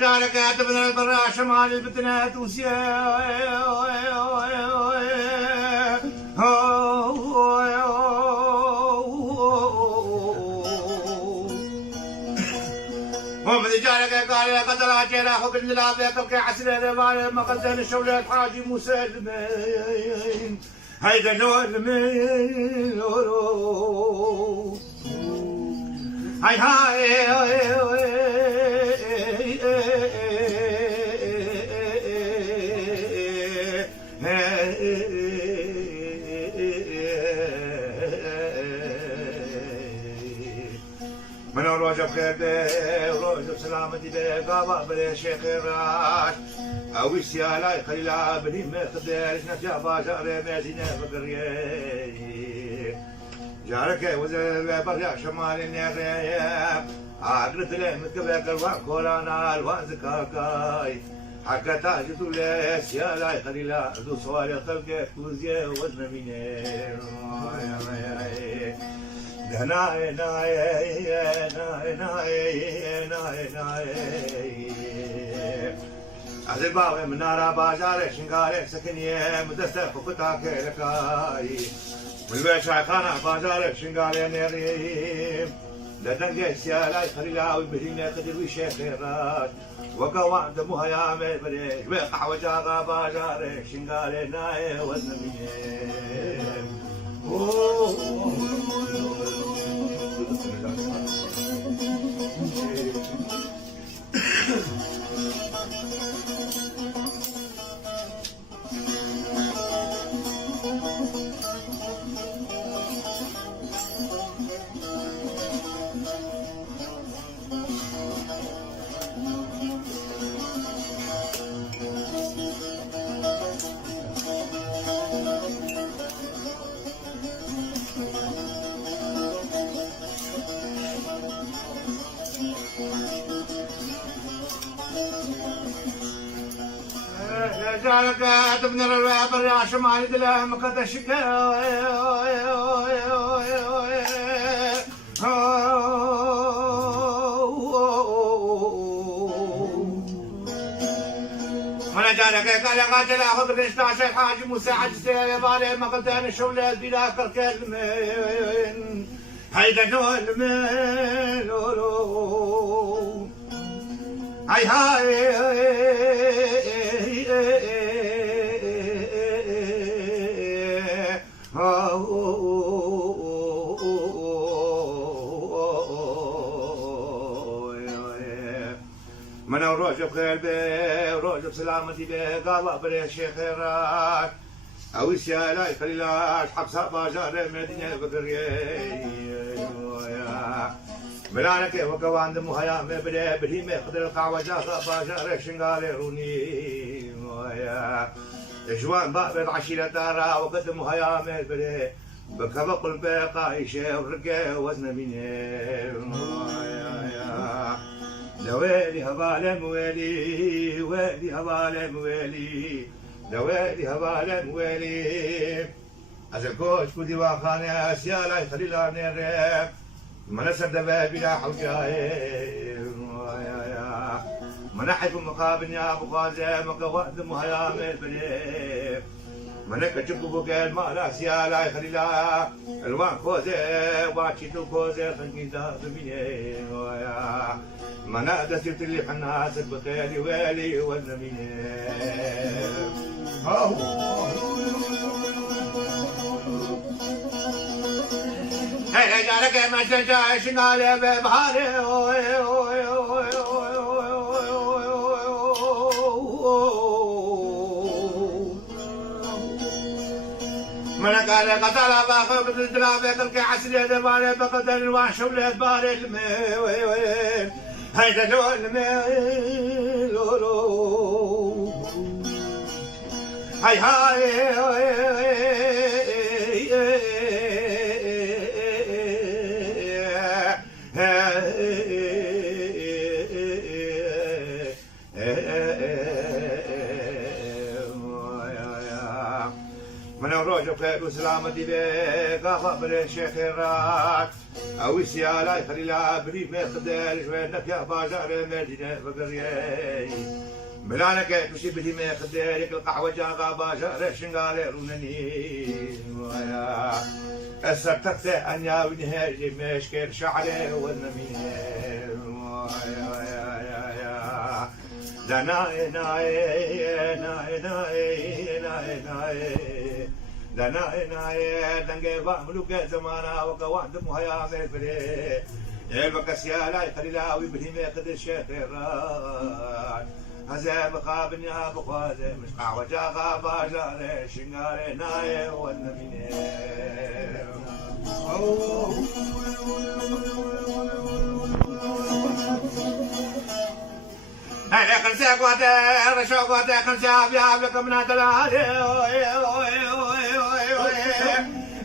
جارك كاتبنا البرا شمال البتنات وسيا ومن جارك قال يا قدر عجينا حب اللعب يا كبكي حسنا ما قدر الشولة حاجي موسى المين هيدا نور المين هاي هاي من روجه بخير به وروجه بسلامتي به قابا بلي شيخ الراش او السيالاي خليلا بني ما قدرش نجابا جاري مدينه بقريه جارك وزير بريا شمال النغيب عقلت له متكبك الوان كولانا الوان زكاكاي حكا تاجد له سيالاي خليلا ذو صوالي خلقك وزيه وزن مينير ناي ناي ناي ناي ناي ناي عزل باوي منارة بازاري شنقاري سكنية مدستة فقطاك لكاي من بيت شايخانا بازاري شنقاري نيريم لدنجي سيالاي خليلا ويبهلينا قدر ويشيخ الراج وقوان دموها يا مبريك بقع وجاغا بازاري شنقاري ناي وزنميم جارك ابن الرباب الرعش ما يدله مقد الشكا من جارك قال قاتل اخذ بنشتاش الحاج موسى عجزي بالي مقدان الشولة بلا كركلمين هيدا نول من هاي هاي من روجه بخير به وروجه بسلامتي به قابا بلي شيخ الراك او السيالاي خليلاش حبسا باجار مدينه بقريه بلانك وقوان دمو هيا مبلي بلي مقدر القعوجه باجار شنقالي روني جوان باب عشيرة تارا وقدمو هيا مبلي بكبق الباقايشه ورقه وزن مني لويلي هبالم ويلي ويلي هبالم ويلي لويلي هبالم ويلي أزكوش كودي واخاني أسيالا يخليلا نيرك من سد بلا حوجاي من حيف مقابل يا أبو غازي مقواد مهيامي بلي منك جبو بقال ما لا سيالا يخليلا الوان كوزي واشيتو كوزي خنقيدا بميني منا دسيت اللي حناسك بخيلي ويلي والنميني هاي جارك ما تنجاش نالي ببحاري من قال قتل باخو بالدرا بكل عسلي دباري بقدر الوحش ولاد باري المي هيدا لون ميلو هاي هاي شوكر وسلامتي بك أخبر الشيخ الرات أو السيالة خليلا بريف ما يقدر شوينك يا بازار مدينة بقرية ملانك تمشي بدي ما يقدر يك القهوة جاغا بازار شنغالي رونني ويا أسرتك أن يا ونهاجي مشكل شعري والنمير ويا لا ناي ناي ناي ناي ناي ناي لا ناي ناي دنجي بعملوك زمانا وقواند مهيا مفري البكسيا لا يخليلا ويبهي ما يقدر شخيرات هزا مقابن يا بخوازي مش قهوة جاغا باجاري شنغاري ناي والنميني هاي خمسة قواتي رشو قواتي خمسة بياب لكم من هدلالي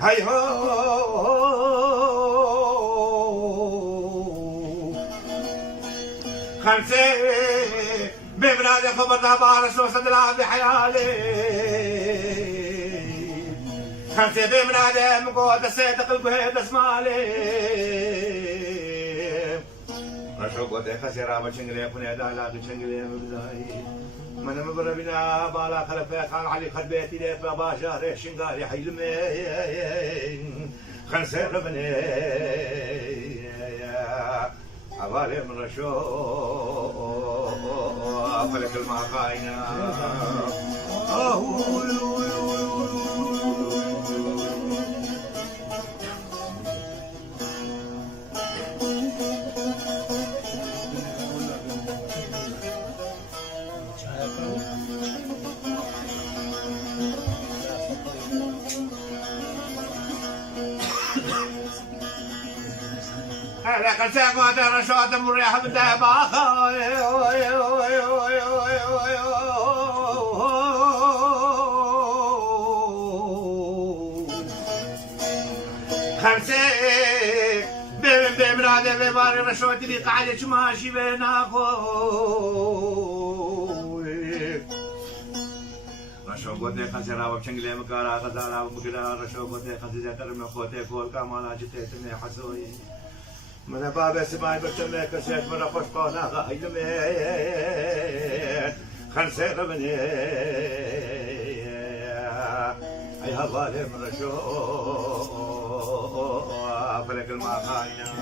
هاي هو خمسة بمنادي خبرتها بارس وصدلها بحيالي خمسة بمنادي مقود السيدق القهيد اسمالي رشوق ودي خسيرا بشنقلي كوني دالا بشنقلي مبداي من مبر بنا بالا خلفه خان علي خد بيتي لي بابا ريح شنقالي حيلمي خنسير بني أبالي من رشوق فلك المعقاينا لكن ساقوات الرشوات مريحة بالدهبة خمسة بمن هذا بباري رشوات اللي قاعدة ماشي بين أخوي رشوق ودي خسرها وبشنقلي مكارا غزالها ومقرا رشوق ودي خسرها ترمي خوتي كول كامالا جتي تمي حسوي من باب سماي بتمي كسيت من خوش قانا غايل ميت خنسير مني اي هوالي من رشوق فلك المعقاينا